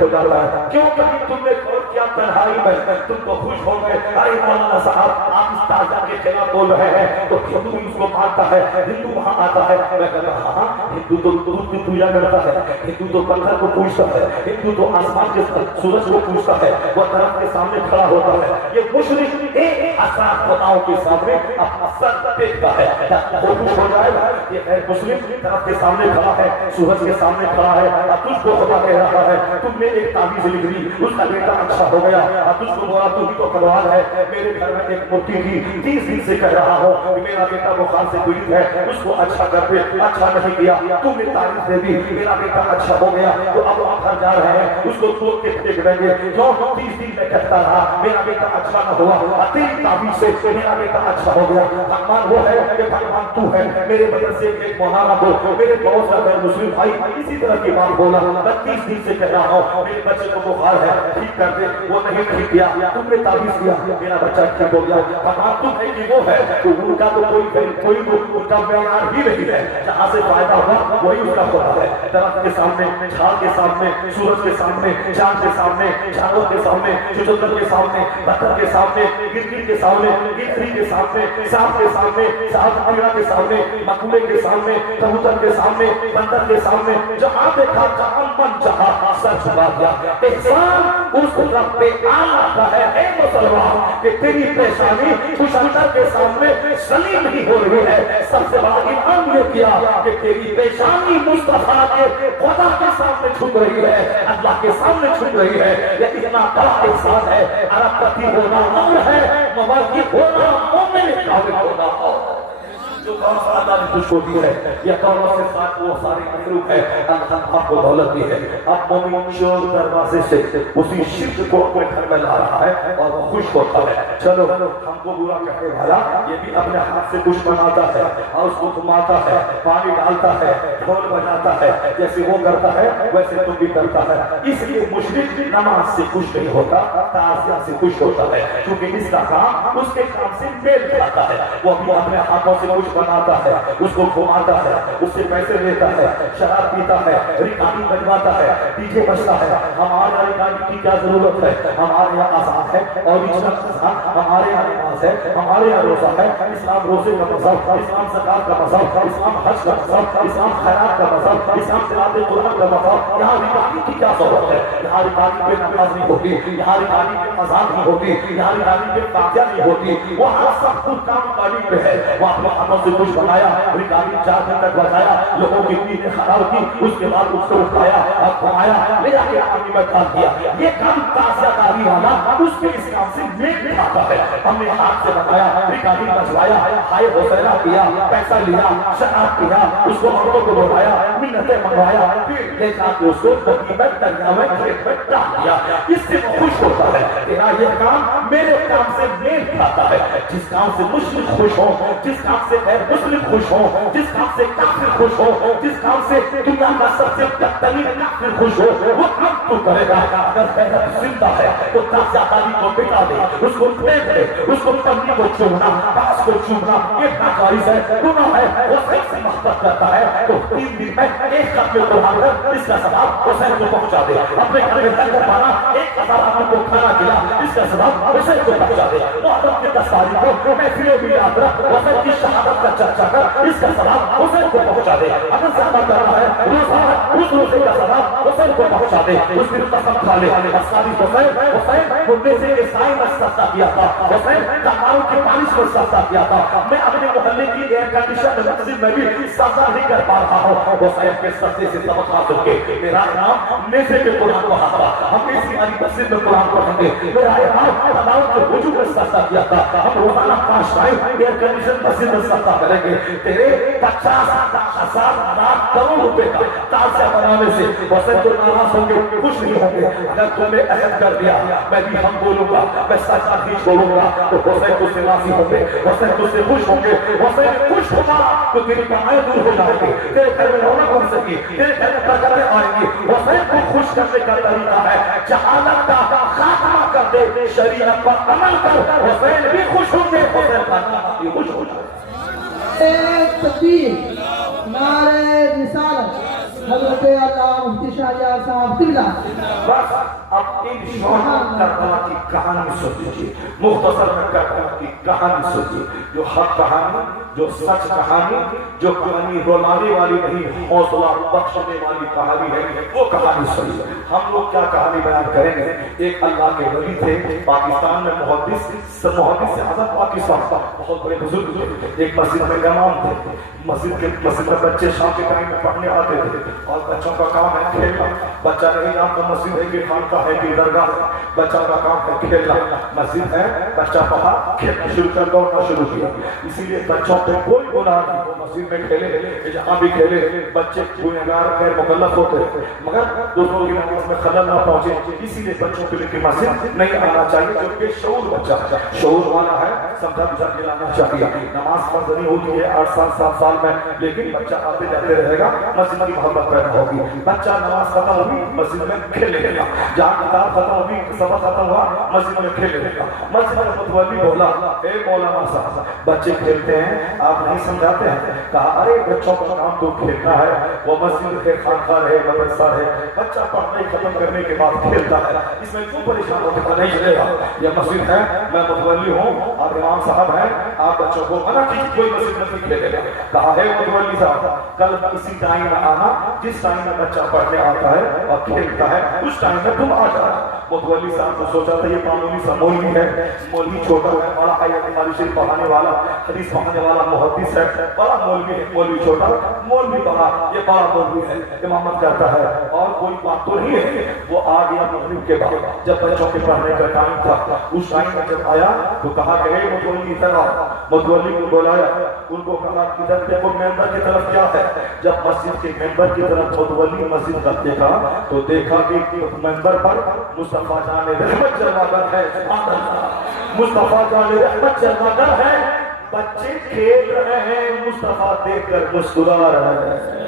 ہو جاتا ہے. کیوں کبھی تم نے غور کیا تنہائی میں تم کو خوش ہو گئے؟ ارے مولانا صاحب آپ اس تازہ کے خلاف بول رہے ہیں تو ہندو بھی اس کو مانتا ہے، ہندو وہاں آتا ہے. میں کہتا ہوں ہاں ہندو تو دودھ کی پوجا کرتا ہے، ہندو تو پتھر کو پوجتا ہے، ہندو تو آسمان کے سورج کو پوجتا ہے، وہ درخت کے سامنے کھڑا ہوتا ہے. یہ مشرک ایک اثر خداؤں کے سامنے اپنا سر دیکھتا ہے. وہ خوش ہو جائے گا یہ غیر مسلم درخت کے سامنے کھڑا ہے، سورج کے سامنے کھڑا ہے، اب تجھ کو خدا کہہ رہا ہے تم نے ایک تعویذ لکھ دی، اس کا بیٹا اچھا ہو گیا. اب تجھ کو بولا تو ہی تو پروان ہے. میرے گھر میں ایک مورتی تھی، 30 دن سے کہہ رہا ہوں میرا بیٹا بخار سے پیڑت ہے، اس کو اچھا کر دے. اچھا نہیں کیا، تم نے تعریف دے دی، میرا بیٹا اچھا ہو گیا. تو اب آپ گھر جا رہے ہیں اس کو توڑ کے پھینک دیں گے. کیوں 30 دن میں کہتا رہا میرا بیٹا اچھا نہ ہوا، تیری تعویذ سے میرا بیٹا اچھا ہو گیا. بھگوان وہ ہے کہ بھگوان تو ہے. میرے بدن سے ایک مولانا کو میرے بہت سارے مسلم بھائی اسی طرح کی بات بولا. 30 دن سے کہہ رہا ہوں میرے بچے کو بخار ہے ٹھیک کر دے، وہ نہیں کیا. تم نے تعویذ دیا میرا بچہ ٹھیک ہو گیا. بھگوان تم ہے کہ وہ ہے؟ تو ان کا تو کوئی ان کا معیار ہی نہیں ہے. جہاں سے فائدہ ہوا وہی اس کا خدا ہے. درخت کے سامنے، جھاڑ کے سامنے، سورج کے سامنے، چاند کے سامنے، جانور کے سامنے، چچندر کے سامنے، پتھر کے سامنے، گرگٹ کے سامنے، گدری کے سامنے، سانپ کے سامنے، سانپ پیڑا کے سامنے، مکوڑے کے سامنے، کبوتر کے سامنے، بندر کے سامنے، جہاں دیکھا جہاں من چاہا سر جھکا دیا. احسان اس رب پہ آنا کا ہے اے مسلمان کہ تیری پیشانی اس اندر کے سامنے سلیم نہیں ہو رہی ہے. سب سے بڑا انعام یہ کیا کہ تیری پیشانی مصطفیٰ کے خدا کے سامنے چھپ رہی ہے، اللہ کے سامنے چھپ رہی ہے. یہ اتنا بڑا احسان ہے. ارب پتی ہونا امر ہے، مواقف ہونا مومن کامل ہونا اور جو کون سا اللہ نے تجھ کو دی ہے یا کون سے ساتھ وہ سارے مخلوق ہے. اللہ آپ کو دولت دی ہے. اب مومن چور دروازے سے اسی شرک کو اپنے گھر میں لا رہا ہے اور وہ خوش ہوتا ہے. چلو ہم کو برا کہنے والا یہ بھی اپنے ہاتھ سے کچھ بناتا ہے اور اس کو گھماتا ہے، پانی ڈالتا ہے، ڈھول بجاتا ہے، جیسے وہ کرتا ہے ویسے تم بھی کرتا ہے. اس لیے مشرک نماز سے خوش نہیں ہوتا، تعزیہ سے خوش ہوتا ہے کیونکہ اس کا کام اس کے کام سے میل کھاتا ہے. وہ بھی اپنے ہاتھوں سے کچھ بناتا ہے، اس کو گھماتا ہے، اس سے پیسے لیتا ہے، شراب پیتا ہے، ریکارڈنگ بجواتا ہے، ڈی جے بجتا ہے. ہمارے یہاں ریکارڈنگ کی کیا ضرورت ہے؟ ہمارے یہاں آزاد ہے اوریجنل آزاد، ہمارے یہاں نماز ہے، ہمارے یہاں روزہ ہے. اسلام روزے کا مذہب، اسلام زکات کا مذہب، اسلام حج کا مذہب، اسلام خیرات کا مذہب، اسلام تلاوت قرآن کا مذہب. یہاں ریکارڈنگ کی کیا ضرورت ہے؟ یہاں ریکارڈنگ پہ نماز نہیں ہوتی، یہاں ریکارڈنگ پہ اذان نہیں ہوتی، یہاں ریکارڈنگ پہ فاتحہ نہیں ہوتی. وہاں سب کچھ کام ریکارڈنگ پہ ہے. وہاں ہاتھوں سے کچھ بنایا، ریکارڈنگ 4 دن تک بجایا، لوگوں کی نیندیں خراب کی، اس کے بعد اس کو اٹھایا اور گھمایا، لے جا کے پانی میں ڈال دیا. یہ کام تازیہ کاری والا اس کے اس کام سے میل کھاتا ہے. ہم نے ہاتھ سے بنایا، ریکارڈنگ بجوایا، ہائے حوصلہ کیا، پیسہ لیا، شراب کیا، اس کو عورتوں کو بلوایا، منتیں منگوایا، پھر لے جا کے اس کو ندی میں دریا میں کھیت میں ڈال دیا. اس سے وہ خوش ہوتا ہے تیرا یہ کام میرے کام سے میل کھاتا ہے. جس کام سے مشرک خوش ہو، جس کام سے غیر مسلم خوش ہو، جس کام سے کافر خوش ہو، جس کام سے دنیا کا سب سے بدترین کافر خوش ہو، وہ کام تو کرے گا. اگر غیرت زندہ ہے تو تازیہ کاری کو مٹا دے، اس کو پھینک دے، اس کو پنی کو چومنا، باس کو چومنا یہ ناجائز ہے، گناہ ہے. وہ صحیح سے محبت کرتا ہے تو 3 دن میں ایک کپ میں قربان کر اس کا ثواب حسین کو پہنچا دے. اپنے گھر میں لنگر پانا 1000 آدمی کو کھانا کھلا اس کا ثواب حسین کو پہنچا دے. محرم کی 10 تاریخ کو محفلوں میں یاد رکھ حسین کی شہادت کا چرچا کر اس کا ثواب حسین کو پہنچا دے. اگر زیادہ کر رہا ہے روزہ اس روزے کا ثواب حسین کو پہنچا دے. اس دن قسم کھا لے اساری حسین مردے سے عیسائی میں سستا کیا تھا، حسین کماروں کی بارش میں سستا کیا تھا. میں اپنے محلے کی ایئر کنڈیشن مسجد میں بھی سزا نہیں کر پا رہا ہوں. حسین کے سستے سے سبق حاصل کے میرا نام نیزے کے قرآن کو ہاتھا، ہم اسی علی مسجد میں قرآن پڑھیں گے. میرا امام ہماروں کے وجود میں سستا کیا تھا. ہم روزانہ 5 ٹائم ایئر کنڈیشن مسجد میں سستا کریں گے. تیرے 50,000 کروڑ روپے کا تازیہ بنانے سے حسین تو ناراض ہوں گے، خوش نہیں ہوں گے. اگر تم نے عہد کر دیا میں بھی ہم بولوں گا، میں سچ نہیں چھوڑوں گا تو حسین تو سے راضی ہوں گے، حسین تو سے خوش ہوں گے. حسین خوش ہوگا تو تیری کمائیں دور ہو جائیں گی، تیرے گھر میں رونق بن سکے، تیرے گھر میں برکتیں آئیں گی. حسین کو خوش کرنے کا طریقہ ہے جہالت کا خاتمہ کر دے، شریعت پر عمل کر. حسین بھی خوش ہوں گے، حسین کا نام بھی خوش ہو جائے. تکبیر، نعرہ رسالت. حضرت علامہ مفتی شاہ جہاں صاحب قبلہ. بس اب ان شہداء کربلا کی کہانی سن لیجیے، مختصر میں کربلا کی کہانی سنیے، جو حق کہانی، جو سچ کہانی، جو کہانی رلانے والی نہیں، حوصلہ بخشنے والی کہانی ہے، وہ کہانی سنیے. ہم لوگ کیا کہانی بیان کریں گے؟ ایک اللہ کے ولی تھے پاکستان میں، محدث اعظم پاکستان کا بہت بڑے بزرگ تھے. ایک مسجد میں امام تھے، مسجد میں بچے شام کے ٹائم میں پڑھنے آتے تھے اور بچوں کا کام ہے کھیلنا. بچہ نہیں جانتا مسجد ہے کہ خانقاہ ہے کہ درگاہ ہے، بچہ کا کام ہے کھیلنا. مسجد ہے، بچہ پڑھا، کھیلنا شروع کر دوڑنا شروع کیا. اسی لیے بچوں پہ کوئی گناہ نہیں، وہ مسجد میں کھیلے، جہاں بھی کھیلے. بچے گنہگار غیر مکلف ہوتے ہیں مگر دوسروں کی نماز میں خلل نہ پہنچے، اسی لیے بچوں کے لیے مسجد نہیں آنا چاہیے. جو بے شعور بچہ شعور والا ہے سمجھا بجھا کے لانا چاہیے. نماز فرض نہیں ہوتی ہے 8 سال 7 سال میں، لیکن بچہ آتے جاتے رہے گا، مسجد کی محبت پیدا ہوگی. بچہ نماز ختم ہوگی مسجد میں کھیلے گا، جہاں کتاب ختم ہوگی سبق ختم ہوا مسجد میں کھیلے گا. مسجد میں متولی بولا، اے مولانا صاحب بچے کھیلتے ہیں آپ نہیں سمجھاتے ہیں؟ کہا ارے بچوں کا کام تو کھیلنا ہے، وہ مسجد ہے، خانقاہ ہے، مدرسہ ہے، بچہ پڑھنے ختم کرنے کے بعد کھیلتا ہے، اس میں کیوں پریشان ہوتے ہیں؟ نہیں چلے گا، یہ مسجد ہے، میں متولی ہوں اور امام صاحب ہیں، آپ بچوں کو منع کیجیے کوئی مسجد میں نہیں کھیلے گا. کہا ہے متولی صاحب کل اسی ٹائم میں آنا جس ٹائم میں بچہ پڑھنے آتا ہے اور کھیلتا ہے اس ٹائم میں تم آ جانا. متولی صاحب کو سوچا تھا یہ معمولی سا مولوی ہے، مولوی چھوٹا ہے، بڑا آیت ہماری شریف پڑھانے والا، حدیث پڑھانے والا محدث ہے، بڑا مولوی ہے. مولوی چھوٹا، مولوی بڑا، یہ بڑا مولوی ہے، امامت کرتا ہے اور کوئی بات تو نہیں ہے. وہ آ گیا مغرب کے بعد جب بچوں کے پڑھنے کا ٹائم تھا. اس ٹائم میں جب آیا تو کہا کہ اے متولی ادھر آؤ. متولی کو بلایا، ان کو کہا ادھر دیکھو ممبر کی طرف کیا ہے. جب مسجد کے ممبر کی طرف متولی مسجد کا دیکھا تو دیکھا کہ ممبر پر مصطفیٰ جان رحمت جلوہ گر ہے. مصطفیٰ جان رحمت جلوہ گر ہے. بچے کھیل رہے ہیں، مصطفیٰ دیکھ کر مسکرا رہے ہیں.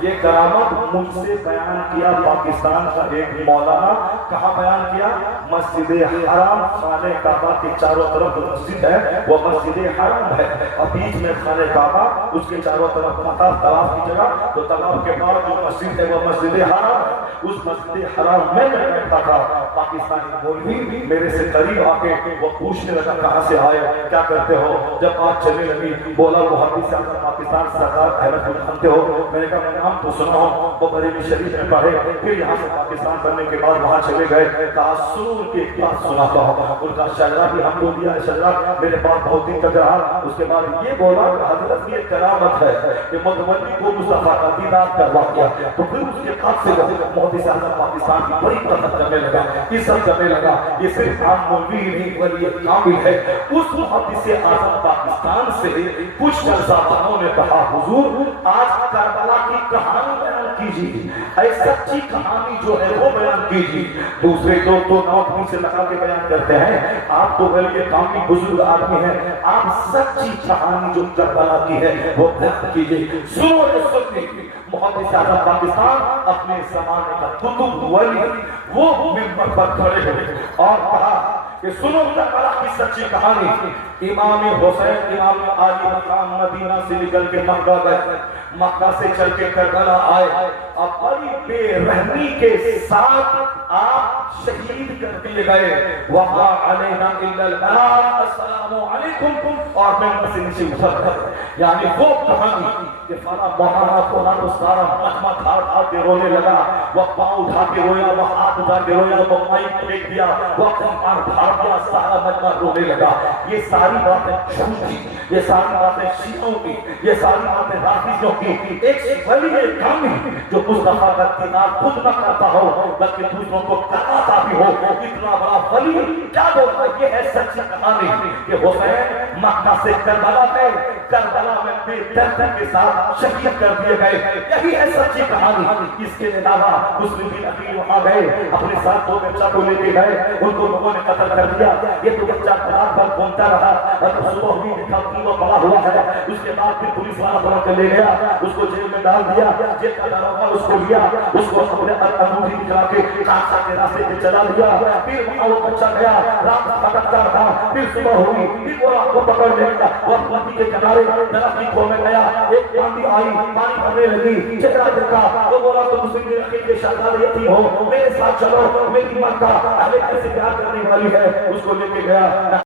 یہ کرامت مجھ سے بیان کیا پاکستان کا ایک مولانا. کہاں بیان کیا؟ مسجد حرام، خانہ کعبہ کے چاروں طرف مسجد ہے، وہ مسجد حرام ہے اور بیچ میں خانہ کعبہ، اس کے چاروں طرف مطاف طواف کی جگہ. تو طواف کے بعد جو مسجد ہے وہ مسجد حرام ہے. اس مسجد حرام میں بیٹھا تھا. پاکستانی مولوی میرے سے قریب آ کے وہ پوچھنے لگا کہاں سے آئے، کیا کرتے ہو؟ جب بات چلنے لگی بولا محدث اعظم پاکستان سردار احمد کو جانتے ہو؟ میں نے کہا میں نام تو سنا ہوں، وہ بریلی شریف میں پڑھے، پھر یہاں سے پاکستان بننے کے بعد وہاں چلے گئے. کہا سرور کی ایک بات سناتا ہوں. ان کا شجرہ بھی ہم کو دیا ہے، شجرہ میرے پاس بہت دن تک رہا. اس کے بعد یہ بولا کہ حضرت یہ کرامت ہے کہ متولی کو مصطفیٰ کا دیدار کروا دیا. تو پھر اس کے بعد سے محدث اعظم پاکستان کی بڑی قدر کرنے لگا، عزت کرنے لگا. یہ صرف عام مولوی نہیں ولی کامل ہے. اس محدث اعظم پاکستان سے کچھ جلسہ نے کہا حضور آج کربلا کی کہانی بیان کیجیے، اے سچی کہانی جو ہے وہ بیان کیجیے. دوسرے لوگ تو نوکری سے لگا کے بیان کرتے ہیں، آپ تو بلکہ کافی بزرگ آدمی ہیں، آپ سچی کہانی جو کربلا کی ہے وہ بیان کیجیے. سنو سنی محدث اعظم پاکستان اپنے زمانے کا قطب ولی وہ منبر پر کھڑے ہوئے اور کہا کہ سنو کربلا کی سچی کہانی. امام حسین امام عالی مقام مدینہ سے نکل کے مکہ گئے، مکہ سے چل کے کربلا آئے اور بڑی بے رحمی کے ساتھ آپ شہید کر دیے گئے. وَمَا عَلَيْنَا إِلَّا الْبَلَاغُ السَّلَامُ عَلَيْكُمْ. اور میں سے نیچے اتر گئے. یعنی وہ کہانی کہ فلاں مولانا فلاں تو سارا مجمع کھا کے رونے لگا، وہ پاؤں اٹھا کے رویا، وہ ہاتھ اٹھا کے رویا، وہ مائک پھینک دیا، وہ قرآن پھاڑ دیا، سارا مجمع رونے لگا. یہ ساری باتیں جھوٹی، یہ ساری باتیں شیعوں کی، یہ ساری باتیں رافضیوں کی. ایک ولی کامل جو مصطفیٰ کا دیدار خود نہ کرتا ہو بلکہ دوسروں کو کراتا بھی ہو، اتنا بڑا ولی کیا بولتا ہے؟ یہ ہے سچی کہانی کہ حسین مکہ سے کربلا گئے، کربلا میں بے دردی کے ساتھ شہید کر دیے گئے. یہی ہے سچی کہانی. اس کے علاوہ مسلم بن عقیل وہاں گئے، اپنے ساتھ دو بچہ کو لے کے گئے، ان کو لوگوں نے قتل کر دیا. یہ تو بچہ رات بھر گھومتا رہا، صبح ہوئی دیکھا کہ وہ بڑا ہوا ہے. اس کے بعد پھر پولیس والا پکڑ کے لے گیا، اس کو جیل میں ڈال دیا. جیل کا دروازہ اس کو لیا، اس کو اپنے انگوٹھی دکھا کے کانسا کے راستے پہ چلا دیا. پھر وہاں وہ بچہ گیا، رات بھٹکتا رہا. پھر صبح ہوئی، پھر وہ رات کو پکڑ لے گیا، وہ ندی کے کنارے کنارے درخت کی کھو میں گیا، ایک آندھی آئی، پانی بھرنے لگی، چہرہ دیکھا تو بولا تم مسلم رقیب کے شہزادے یتیم ہو، میرے ساتھ چلو، میری ماں کا اہل کیسے پیار کرنے والی ہے، اس کو لے کے گیا۔